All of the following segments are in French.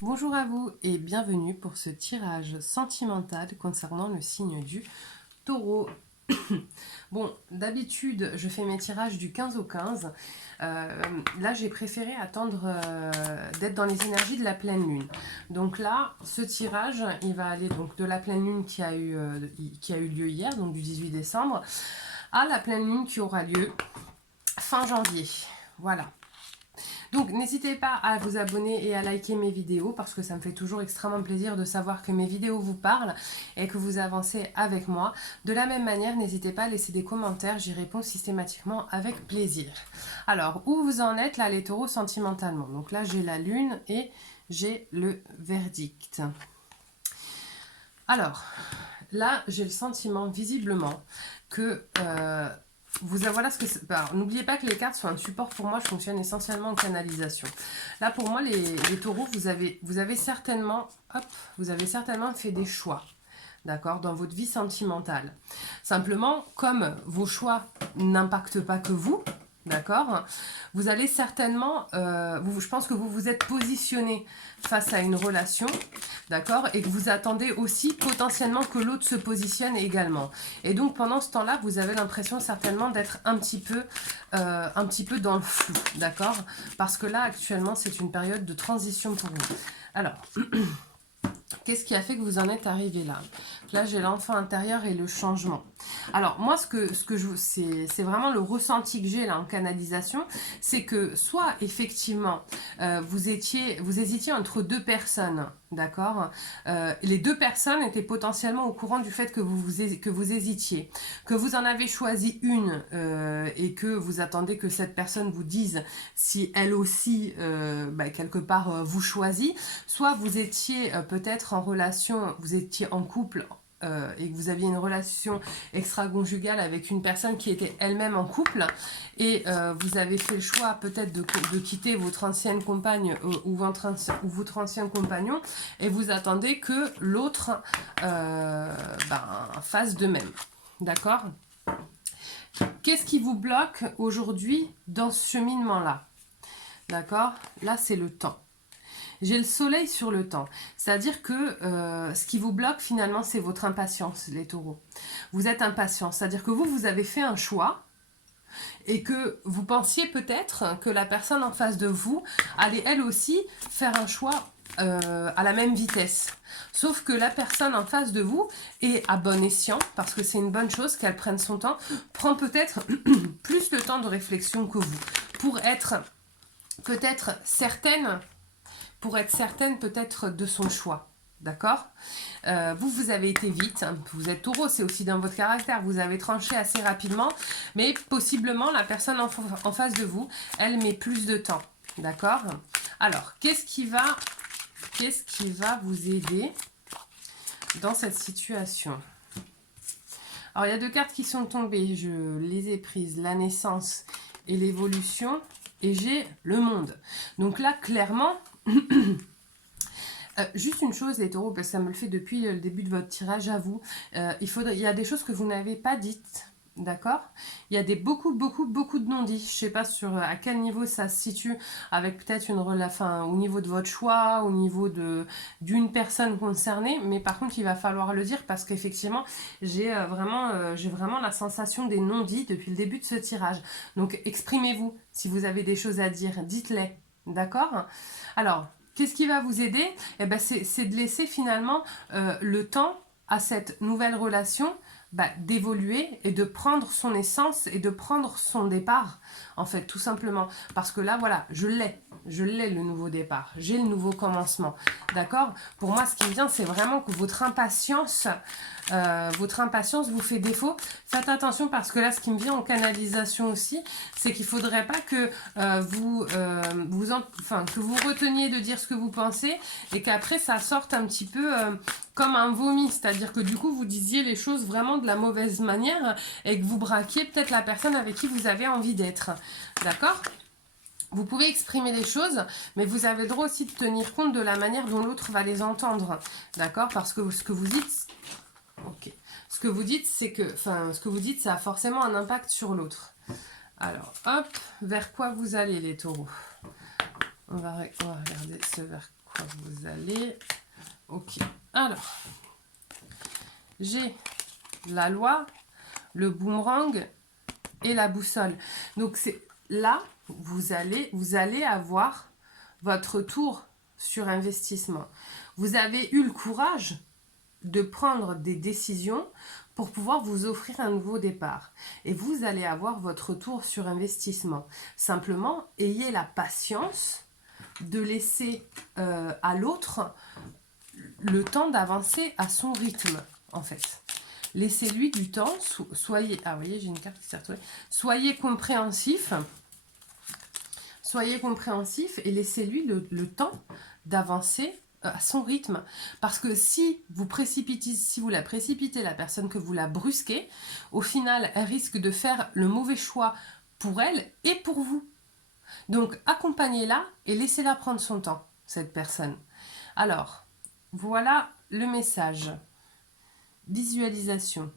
Bonjour à vous et bienvenue pour ce tirage sentimental concernant le signe du Taureau. Bon, d'habitude, je fais mes tirages du 15 au 15. Là, j'ai préféré attendre d'être dans les énergies de la pleine lune. Donc là, ce tirage, il va aller donc de la pleine lune qui a eu lieu hier, donc du 18 décembre, à la pleine lune qui aura lieu fin janvier. Voilà. Donc n'hésitez pas à vous abonner et à liker mes vidéos parce que ça me fait toujours extrêmement plaisir de savoir que mes vidéos vous parlent et que vous avancez avec moi. De la même manière, n'hésitez pas à laisser des commentaires, j'y réponds systématiquement avec plaisir. Alors, où vous en êtes là les taureaux sentimentalement? Donc là j'ai la lune et j'ai le verdict. Alors, là j'ai le sentiment visiblement que... voilà ce que c'est. N'oubliez pas que les cartes sont un support pour moi, je fonctionne essentiellement en canalisation. Là pour moi les taureaux, vous avez certainement fait des choix, d'accord, dans votre vie sentimentale. Simplement, comme vos choix n'impactent pas que vous, d'accord, vous allez certainement, je pense que vous vous êtes positionné face à une relation, d'accord, et que vous attendez aussi potentiellement que l'autre se positionne également. Et donc pendant ce temps-là, vous avez l'impression certainement d'être un petit peu dans le flou, d'accord, parce que là actuellement c'est une période de transition pour vous. Alors, qu'est-ce qui a fait que vous en êtes arrivé là? Là, j'ai l'enfant intérieur et le changement. Alors, moi, c'est vraiment le ressenti que j'ai là en canalisation, c'est que soit effectivement, vous hésitiez entre deux personnes, d'accord, les deux personnes étaient potentiellement au courant du fait que vous hésitiez, que vous en avez choisi une et que vous attendez que cette personne vous dise si elle aussi, quelque part, vous choisit, soit vous étiez peut-être en relation, vous étiez en couple et que vous aviez une relation extra-conjugale avec une personne qui était elle-même en couple et vous avez fait le choix peut-être de quitter votre ancienne compagne ou votre ancien compagnon et vous attendez que l'autre fasse de même. D'accord? Qu'est-ce qui vous bloque aujourd'hui dans ce cheminement-là? D'accord? Là, c'est le temps. J'ai le soleil sur le temps. C'est-à-dire que ce qui vous bloque finalement, c'est votre impatience, les taureaux. Vous êtes impatients. C'est-à-dire que vous avez fait un choix et que vous pensiez peut-être que la personne en face de vous allait elle aussi faire un choix à la même vitesse. Sauf que la personne en face de vous est à bon escient, parce que c'est une bonne chose qu'elle prenne son temps, prend peut-être plus le temps de réflexion que vous, pour être peut-être certaine peut-être de son choix. D'accord? Vous avez été vite, hein. Vous êtes taureau, c'est aussi dans votre caractère, vous avez tranché assez rapidement, mais possiblement la personne en face de vous, elle met plus de temps. D'accord? Alors, qu'est-ce qui va vous aider dans cette situation? Alors, il y a deux cartes qui sont tombées, je les ai prises, la naissance et l'évolution, et j'ai le monde. Donc là, clairement... juste une chose les taureaux, parce que ça me le fait depuis le début de votre tirage à vous, il y a des choses que vous n'avez pas dites, d'accord? Il y a beaucoup de non-dits. Je ne sais pas à quel niveau ça se situe, avec peut-être au niveau de votre choix, au niveau d'une personne concernée, mais par contre il va falloir le dire parce qu'effectivement j'ai vraiment la sensation des non-dits depuis le début de ce tirage. Donc exprimez-vous, si vous avez des choses à dire, dites-les, d'accord? Alors, qu'est-ce qui va vous aider? C'est de laisser finalement le temps à cette nouvelle relation d'évoluer et de prendre son essence et de prendre son départ, en fait, tout simplement. Parce que là, voilà, je l'ai le nouveau départ, j'ai le nouveau commencement, d'accord? Pour moi, ce qui vient, c'est vraiment que votre impatience vous fait défaut. Faites attention parce que là, ce qui me vient en canalisation aussi, c'est qu'il ne faudrait pas que que vous reteniez de dire ce que vous pensez et qu'après, ça sorte un petit peu comme un vomi. C'est-à-dire que du coup, vous disiez les choses vraiment de la mauvaise manière et que vous braquiez peut-être la personne avec qui vous avez envie d'être. D'accord ? Vous pouvez exprimer les choses, mais vous avez le droit aussi de tenir compte de la manière dont l'autre va les entendre. D'accord? Parce que ce que vous dites... Ok. Ce que vous dites, ça a forcément un impact sur l'autre. Alors, hop, vers quoi vous allez les taureaux? On va regarder ce vers quoi vous allez... Ok, alors, j'ai la loi, le boomerang et la boussole. Donc c'est là, vous allez avoir votre tour sur investissement. Vous avez eu le courage de prendre des décisions pour pouvoir vous offrir un nouveau départ. Et vous allez avoir votre tour sur investissement. Simplement, ayez la patience de laisser à l'autre le temps d'avancer à son rythme, en fait. Laissez-lui du temps, soyez... Ah, vous voyez, j'ai une carte qui s'est retrouvée. Soyez compréhensif et laissez-lui le temps d'avancer à son rythme. Parce que si vous la précipitez, la personne que vous la brusquez, au final, elle risque de faire le mauvais choix pour elle et pour vous. Donc, accompagnez-la et laissez-la prendre son temps, cette personne. Alors, voilà le message. Visualisation.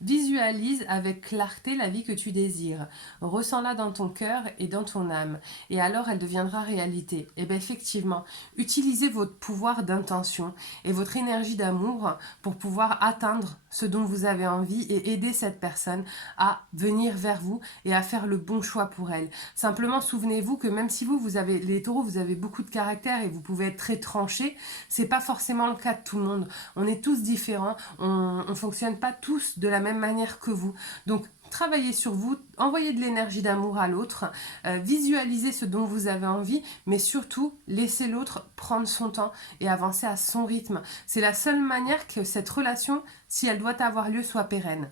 Visualise avec clarté la vie que tu désires. Ressens-la dans ton cœur et dans ton âme. Et alors elle deviendra réalité. Et bien effectivement, utilisez votre pouvoir d'intention et votre énergie d'amour pour pouvoir atteindre ce dont vous avez envie et aider cette personne à venir vers vous et à faire le bon choix pour elle. Simplement, souvenez-vous que même si vous avez, les taureaux, vous avez beaucoup de caractère et vous pouvez être très tranchés, c'est pas forcément le cas de tout le monde. On est tous différents, on fonctionne pas tous de la même manière que vous. Donc, travaillez sur vous, envoyez de l'énergie d'amour à l'autre, visualisez ce dont vous avez envie, mais surtout, laissez l'autre prendre son temps et avancer à son rythme. C'est la seule manière que cette relation, si elle doit avoir lieu, soit pérenne.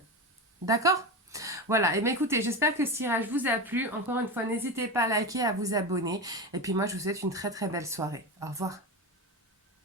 D'accord ? Voilà, et bien écoutez, j'espère que ce tirage vous a plu. Encore une fois, n'hésitez pas à liker, à vous abonner. Et puis moi, je vous souhaite une très très belle soirée. Au revoir.